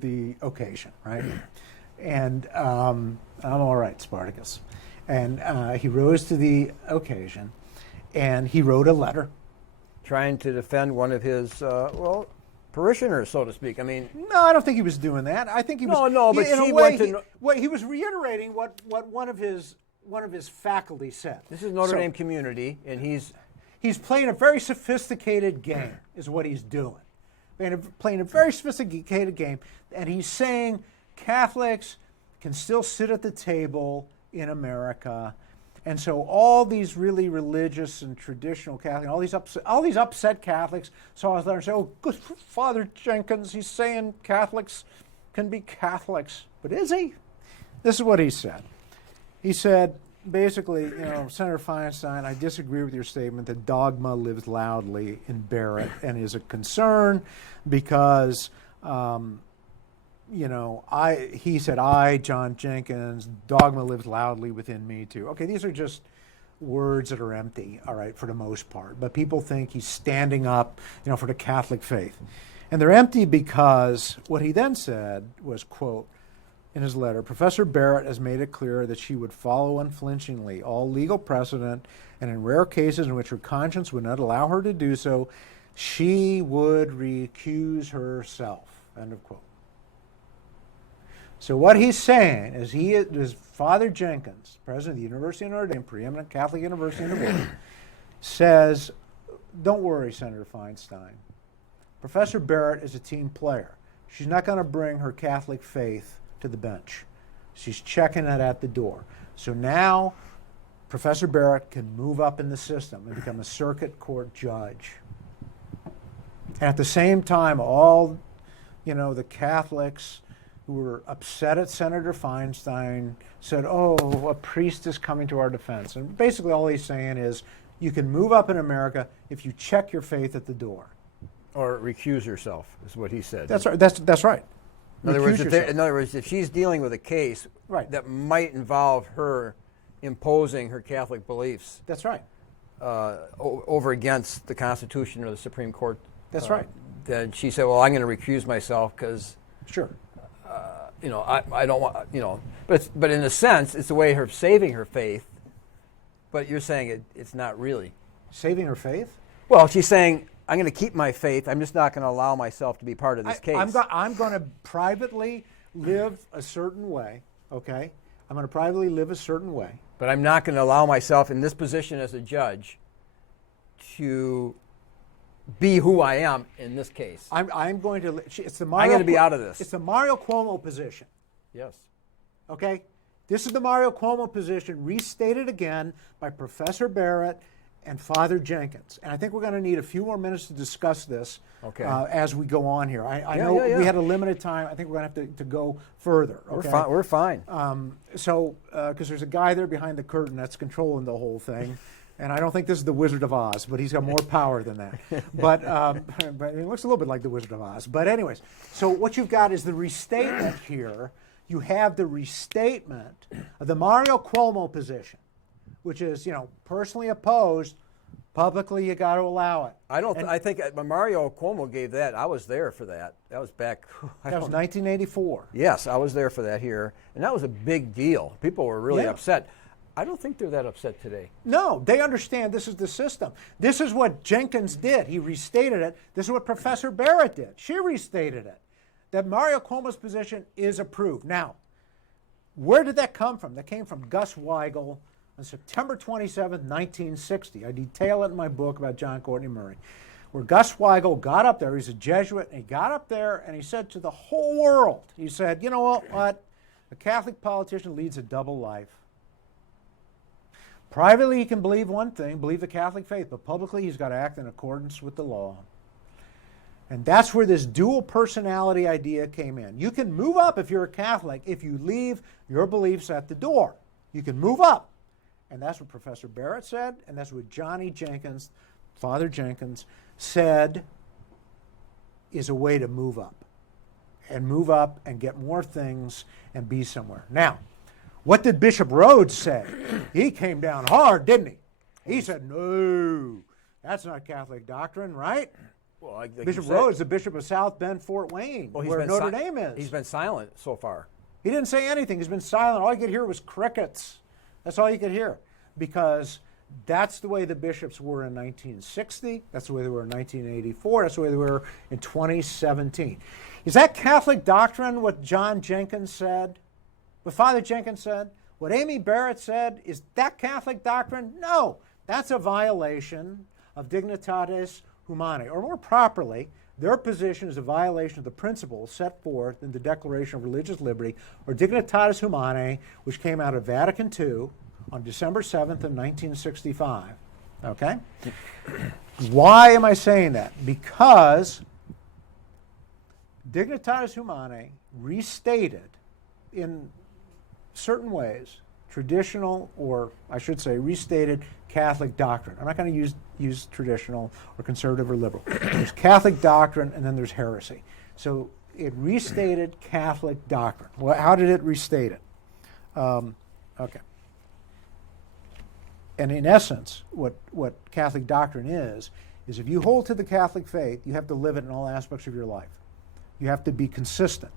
the occasion, right? And I'm all right, Spartacus. And he rose to the occasion, and he wrote a letter. Trying to defend one of his, parishioners, so to speak. I mean... No, I don't think he was doing that. I think he was... No, but in she a way, went to... he was reiterating what one of his faculty said. This is Notre Dame community, and he's playing a very sophisticated game, is what he's doing. Playing a very sophisticated game, and he's saying Catholics can still sit at the table in America, and so all these really religious and traditional Catholics, all these upset Catholics saw his letter and said, "Oh, good for Father Jenkins. He's saying Catholics can be Catholics, but is he?" This is what he said. He said, basically, Senator Feinstein, I disagree with your statement that dogma lives loudly in Barrett and is a concern because. He said, John Jenkins, dogma lives loudly within me too. Okay, these are just words that are empty, all right, for the most part. But people think he's standing up, for the Catholic faith. And they're empty because what he then said was, quote, in his letter, Professor Barrett has made it clear that she would follow unflinchingly all legal precedent, and in rare cases in which her conscience would not allow her to do so, she would recuse herself, end of quote. So what he's saying is Father Jenkins, president of the University of Notre Dame, preeminent Catholic university in the world, says, don't worry, Senator Feinstein. Professor Barrett is a team player. She's not going to bring her Catholic faith to the bench. She's checking it at the door. So now Professor Barrett can move up in the system and become a circuit court judge. And at the same time, all, the Catholics who were upset at Senator Feinstein said, oh, a priest is coming to our defense. And basically all he's saying is you can move up in America if you check your faith at the door. Or recuse yourself, is what he said. That's right. That's right. In other words, if she's dealing with a case that might involve her imposing her Catholic beliefs. That's right. Over against the Constitution or the Supreme Court. That's right. Then she said, well, I'm going to recuse myself because... Sure. I don't want, but in a sense, it's a way of saving her faith. But you're saying it's not really. Saving her faith? Well, she's saying, I'm going to keep my faith. I'm just not going to allow myself to be part of this case. I'm going to privately live a certain way, okay? I'm going to privately live a certain way. But I'm not going to allow myself in this position as a judge to be who I am in this case. I'm going to. I'm going to be out of this. It's the Mario Cuomo position. Yes. Okay? This is the Mario Cuomo position, restated again by Professor Barrett and Father Jenkins. And I think we're going to need a few more minutes to discuss this as we go on here. I know we had a limited time. I think we're going to have to go further. Okay? We're fine. Because there's a guy there behind the curtain that's controlling the whole thing. And I don't think this is the Wizard of Oz, but he's got more power than that. But it looks a little bit like the Wizard of Oz. But anyways, so what you've got is the restatement here. You have the restatement of the Mario Cuomo position, which is, personally opposed. Publicly, you got to allow it. I think Mario Cuomo gave that. I was there for that. That was back. That was 1984. Yes, I was there for that here, and that was a big deal. People were really upset. I don't think they're that upset today. No, they understand this is the system. This is what Jenkins did. He restated it. This is what Professor Barrett did. She restated it. That Mario Cuomo's position is approved. Now, where did that come from? That came from Gus Weigel on September 27, 1960. I detail it in my book about John Courtney Murray, where Gus Weigel got up there. He's a Jesuit, and he got up there and he said to the whole world, he said, you know what? A Catholic politician leads a double life. Privately, he can believe one thing, believe the Catholic faith, but publicly, he's got to act in accordance with the law. And that's where this dual personality idea came in. You can move up if you're a Catholic if you leave your beliefs at the door. You can move up. And that's what Professor Barrett said, and that's what Johnny Jenkins, Father Jenkins, said is a way to move up. And move up and get more things and be somewhere. Now, what did Bishop Rhodes say? He came down hard, didn't he? He said, no, that's not Catholic doctrine, right? Well, like Bishop Rhodes, the Bishop of South Bend, Fort Wayne, where Notre Dame is. He's been silent so far. He didn't say anything. He's been silent. All you could hear was crickets. That's all you could hear. Because that's the way the bishops were in 1960. That's the way they were in 1984. That's the way they were in 2017. Is that Catholic doctrine, what John Jenkins said? What Father Jenkins said? What Amy Barrett said? Is that Catholic doctrine? No. That's a violation of dignitatis humanae. Or more properly, their position is a violation of the principles set forth in the Declaration of Religious Liberty, or Dignitatis Humanae, which came out of Vatican II on December 7th of 1965. Okay? Why am I saying that? Because Dignitatis Humanae restated in certain ways traditional, or I should say restated, Catholic doctrine. I'm not going to use traditional or conservative or liberal. There's Catholic doctrine and then there's heresy. So it restated Catholic doctrine. Well, how did it restate it? Okay. And in essence, what Catholic doctrine is if you hold to the Catholic faith, you have to live it in all aspects of your life. You have to be consistent,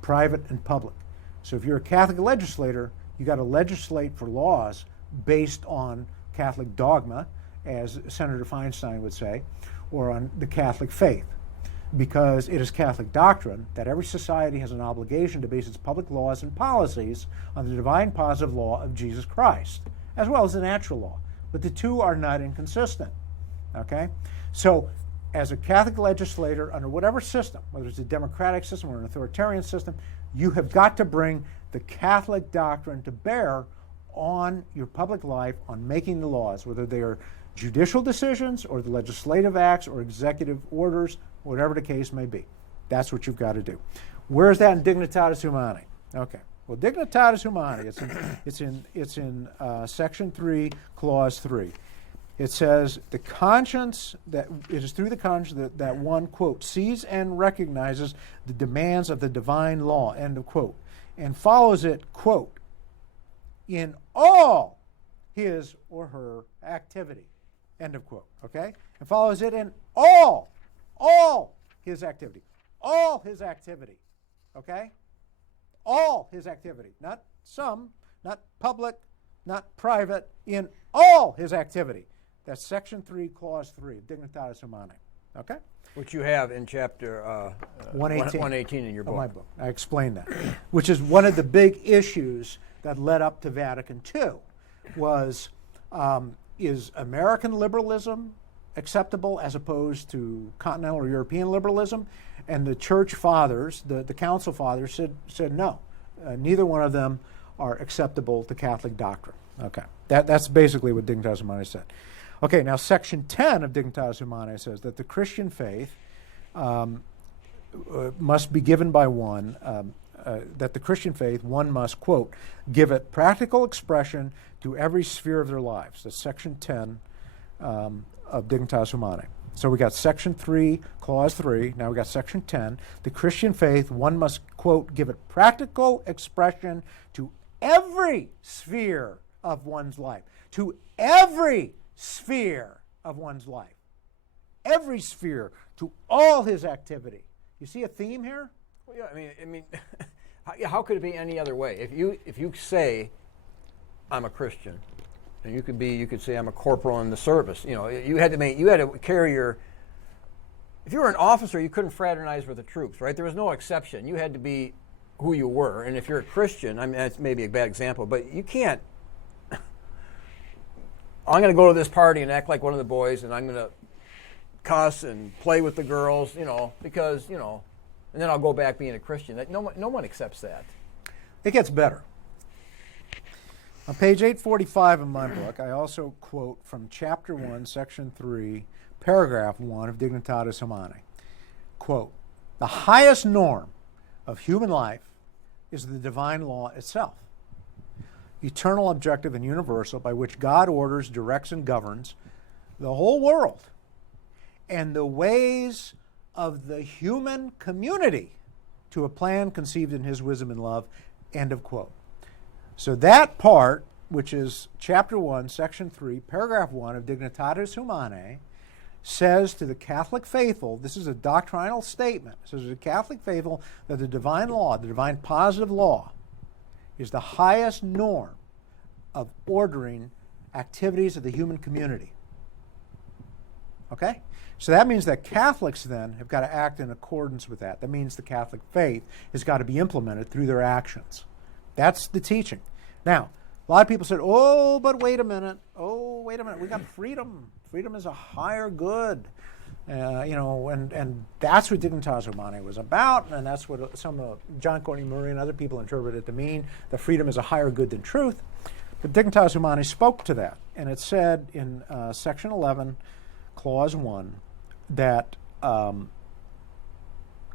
private and public. So if you're a Catholic legislator, you got to legislate for laws based on Catholic dogma, as Senator Feinstein would say, or on the Catholic faith, because it is Catholic doctrine that every society has an obligation to base its public laws and policies on the divine positive law of Jesus Christ, as well as the natural law. But the two are not inconsistent. Okay? So as a Catholic legislator, under whatever system, whether it's a democratic system or an authoritarian system, you have got to bring the Catholic doctrine to bear on your public life, on making the laws, whether they are judicial decisions or the legislative acts or executive orders, whatever the case may be. That's what you've got to do. Where is that in Dignitatis Humanae? Okay. Well, Dignitatis Humanae, it's in Section 3, Clause 3. It says, the conscience, that it is through the conscience that one, quote, sees and recognizes the demands of the divine law, end of quote, and follows it, quote, in all his or her activity, end of quote, okay? And follows it in all his activity, okay? All his activity, not some, not public, not private, in all his activity. That's Section 3, Clause 3, Dignitatis Humanae, okay? Which you have in chapter 118 in your book. Of my book. I explained that, which is one of the big issues that led up to Vatican II, was is American liberalism acceptable as opposed to continental or European liberalism? And the church fathers, the council fathers, said no. Neither one of them are acceptable to Catholic doctrine. Okay, that's basically what Dignitatis Humanae said. Okay, now Section 10 of Dignitatis Humanae says that the Christian faith must be given by one, that the Christian faith, one must, quote, give it practical expression to every sphere of their lives. That's Section 10 of Dignitatis Humanae. So we got Section 3, Clause 3. Now we got Section 10. The Christian faith, one must, quote, give it practical expression to every sphere of one's life. To every sphere of one's life. Every sphere, to all his activity. You see a theme here? Well, yeah, I mean, how could it be any other way? If you say, I'm a Christian, and you could say I'm a corporal in the service. You know, you had to carry your. If you were an officer, you couldn't fraternize with the troops, right? There was no exception. You had to be who you were, and if you're a Christian, I mean, that's maybe a bad example, but you can't. I'm going to go to this party and act like one of the boys, and I'm going to cuss and play with the girls, because and then I'll go back being a Christian. No one accepts that. It gets better. On page 845 of my book, I also quote from Chapter 1, Section 3, Paragraph 1 of Dignitatis Humanae. Quote, the highest norm of human life is the divine law itself, eternal, objective, and universal, by which God orders, directs, and governs the whole world and the ways of the human community to a plan conceived in his wisdom and love, end of quote. So that part, which is Chapter 1, Section 3, Paragraph 1 of Dignitatis Humanae, says to the Catholic faithful, this is a doctrinal statement, it says to the Catholic faithful that the divine law, the divine positive law, is the highest norm of ordering activities of the human community. Okay? So that means that Catholics then have got to act in accordance with that. That means the Catholic faith has got to be implemented through their actions. That's the teaching. Now, a lot of people said, oh, but wait a minute. Oh, wait a minute. We got freedom. Freedom is a higher good. And that's what Dignitatis Humanae was about, and that's what some of John Courtney Murray and other people interpret it to mean, that freedom is a higher good than truth. But Dignitatis Humanae spoke to that, and it said in Section 11, Clause 1, that,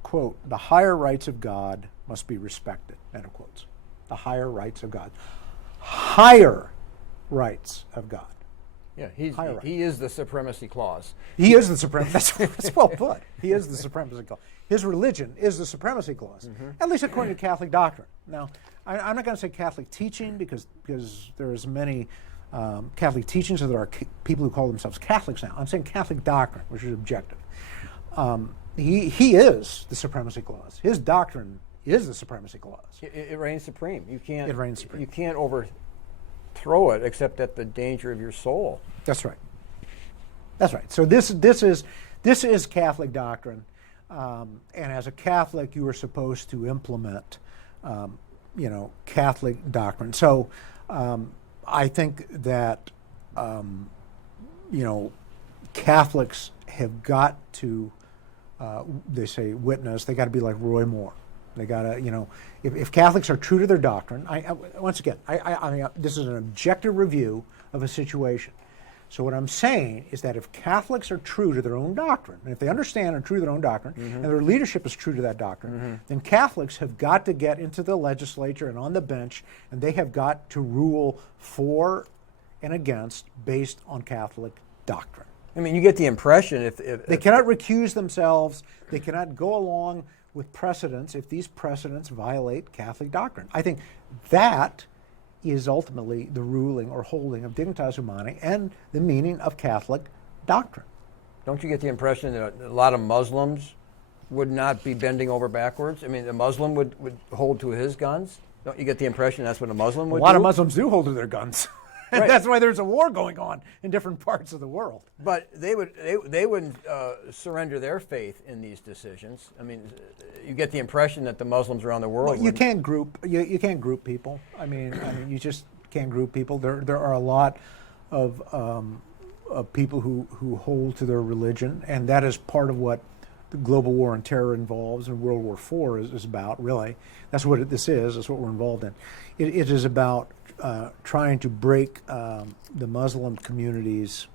quote, the higher rights of God must be respected, end of quotes. The higher rights of God. Higher rights of God. Yeah, he is the supremacy clause. He is the supremacy. That's well put. He is the supremacy clause. His religion is the supremacy clause, at least according to Catholic doctrine. Now, I'm not going to say Catholic teaching because there's many Catholic teachings, so there are people who call themselves Catholics now. I'm saying Catholic doctrine, which is objective. He is the supremacy clause. His doctrine is the supremacy clause. It reigns supreme. It reigns supreme. You can't overthrow it except at the danger of your soul. That's right. That's right. So this is Catholic doctrine, and as a Catholic, you are supposed to implement, Catholic doctrine. So I think that Catholics have got to, they say, witness. They got to be like Roy Moore. They got to, if Catholics are true to their doctrine, once again, this is an objective review of a situation. So what I'm saying is that if Catholics are true to their own doctrine, and if they understand and are true to their own doctrine, and their leadership is true to that doctrine, then Catholics have got to get into the legislature and on the bench, and they have got to rule for and against based on Catholic doctrine. I mean, you get the impression if they cannot recuse themselves, they cannot go along with precedents if these precedents violate Catholic doctrine. I think that is ultimately the ruling or holding of Dignitatis Humanae and the meaning of Catholic doctrine. Don't you get the impression that a lot of Muslims would not be bending over backwards? I mean, a Muslim would hold to his guns? Don't you get the impression that's what a Muslim would do? A lot of Muslims do hold to their guns. Right. That's why there's a war going on in different parts of the world. But they wouldn't surrender their faith in these decisions. I mean, you get the impression that the Muslims around the world. Well, you can't group people. I mean, you just can't group people. There are a lot of people who hold to their religion, and that is part of what the global war on terror involves, and World War IV is about. Really, that's what this is. That's what we're involved in. It is about trying to break the Muslim community's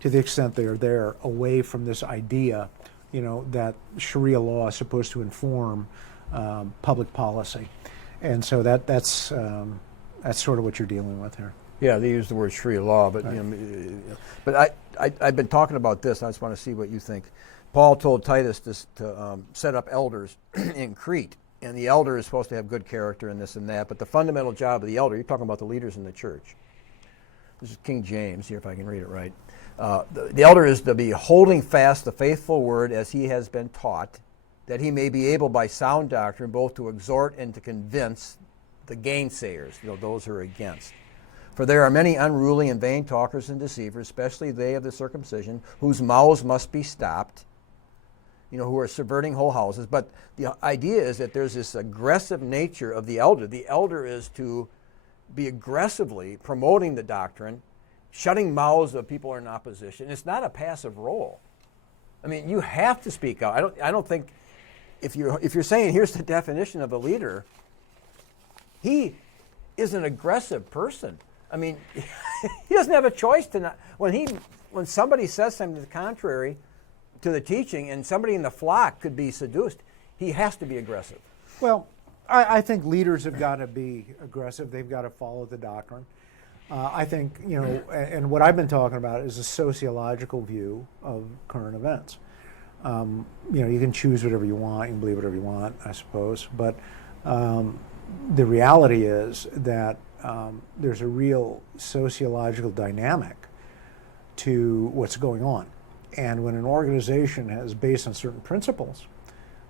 to the extent they are there, away from this idea, that Sharia law is supposed to inform public policy. And so that's sort of what you're dealing with here. Yeah, they use the word Sharia law, but Right. but I've been talking about this. I just want to see what you think. Paul told Titus to set up elders in Crete, and the elder is supposed to have good character and this and that. But the fundamental job of the elder, you're talking about the leaders in the church. This is King James here, if I can read it right. The elder is to be holding fast the faithful word as he has been taught, that he may be able by sound doctrine both to exhort and to convince the gainsayers, those who are against. For there are many unruly and vain talkers and deceivers, especially they of the circumcision, whose mouths must be stopped, who are subverting whole houses. But the idea is that there's this aggressive nature of the elder. The elder is to be aggressively promoting the doctrine, shutting mouths of people who are in opposition. It's not a passive role. I mean, you have to speak out. I don't think if you're saying here's the definition of a leader, he is an aggressive person. I mean, he doesn't have a choice to not. When somebody says something to the contrary to the teaching, and somebody in the flock could be seduced, he has to be aggressive. Well, I think leaders have got to be aggressive. They've got to follow the doctrine. I think, and what I've been talking about is a sociological view of current events. You can choose whatever you want, you can believe whatever you want, I suppose, but the reality is that there's a real sociological dynamic to what's going on. And when an organization is based on certain principles,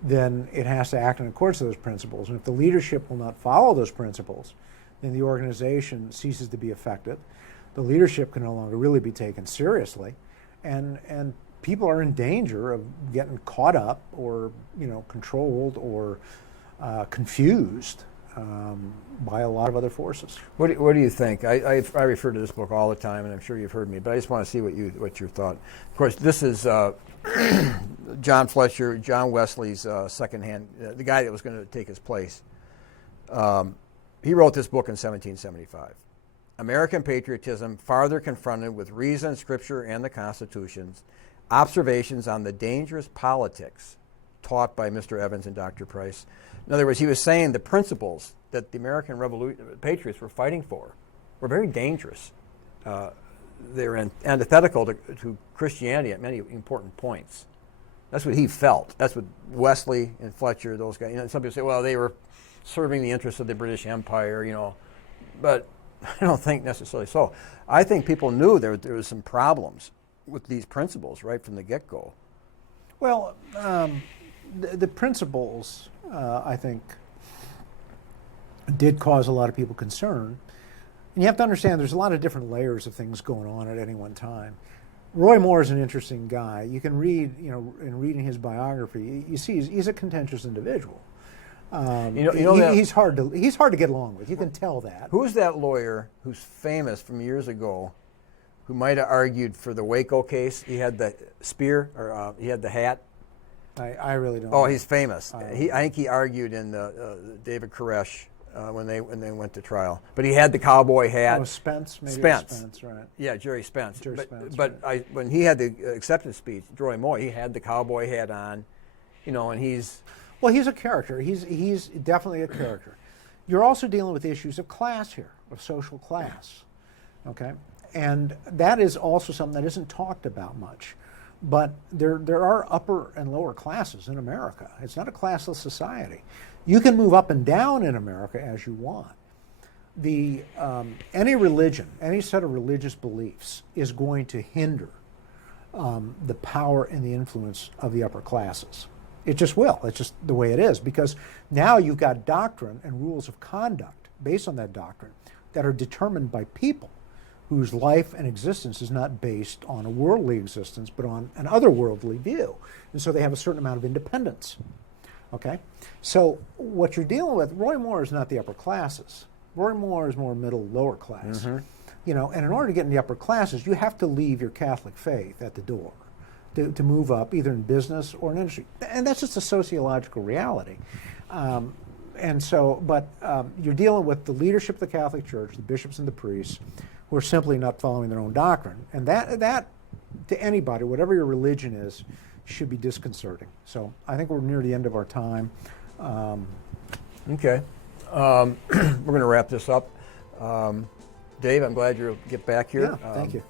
then it has to act in accordance with those principles. And if the leadership will not follow those principles, then the organization ceases to be effective. The leadership can no longer really be taken seriously, and people are in danger of getting caught up or controlled or confused by a lot of other forces. What do you think? I refer to this book all the time, and I'm sure you've heard me, but I just want to see what your thought. Of course, this is John Fletcher, John Wesley's secondhand, the guy that was going to take his place. He wrote this book in 1775. American Patriotism, Farther Confronted with Reason, Scripture, and the Constitutions, Observations on the Dangerous Politics Taught by Mr. Evans and Dr. Price. In other words, he was saying the principles that the American patriots were fighting for were very dangerous. They're antithetical to Christianity at many important points. That's what he felt. That's what Wesley and Fletcher, those guys, some people say, well, they were serving the interests of the British Empire, but I don't think necessarily so. I think people knew there was some problems with these principles right from the get-go. Well, the principles, I think, did cause a lot of people concern. And you have to understand there's a lot of different layers of things going on at any one time. Roy Moore is an interesting guy. You can read, in reading his biography, you see he's a contentious individual. He's hard to get along with. You can tell that. Who's that lawyer who's famous from years ago, who might have argued for the Waco case? He had the spear, or he had the hat. I really don't. Oh, he's famous. I think he argued in David Koresh when they went to trial. But he had the cowboy hat. Oh, Spence, maybe. Spence, right? Yeah, Jerry Spence. Spence, but right. When he had the acceptance speech, Roy Moore, he had the cowboy hat on, and he's. Well, he's a character. He's definitely a character. You're also dealing with issues of class here, of social class, okay? And that is also something that isn't talked about much. But there are upper and lower classes in America. It's not a classless society. You can move up and down in America as you want. Any religion, any set of religious beliefs is going to hinder the power and the influence of the upper classes. It just will. It's just the way it is, because now you've got doctrine and rules of conduct based on that doctrine that are determined by people whose life and existence is not based on a worldly existence, but on an otherworldly view. And so they have a certain amount of independence. Okay? So what you're dealing with, Roy Moore is not the upper classes. Roy Moore is more middle, lower class. Mm-hmm. And in order to get in the upper classes, you have to leave your Catholic faith at the door to move up, either in business or in industry. And that's just a sociological reality. But you're dealing with the leadership of the Catholic Church, the bishops and the priests, who are simply not following their own doctrine. And that to anybody, whatever your religion is, should be disconcerting. So I think we're near the end of our time. Okay. We're going to wrap this up. Dave, I'm glad you'll get back here. Yeah, thank you.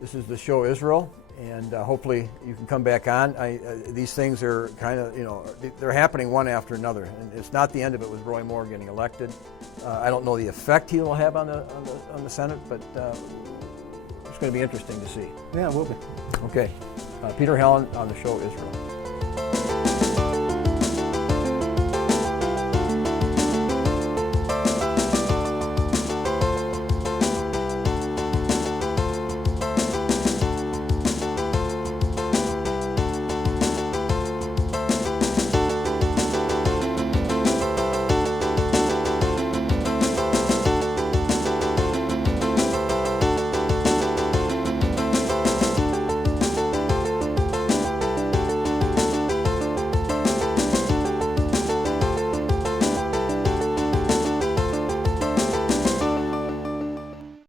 This is the show Israel, and hopefully you can come back on. These things are kind of, they're happening one after another, and it's not the end of it with Roy Moore getting elected. I don't know the effect he will have on the Senate, but it's going to be interesting to see. Yeah, it will be. Okay. Peter Helen on the show Israel.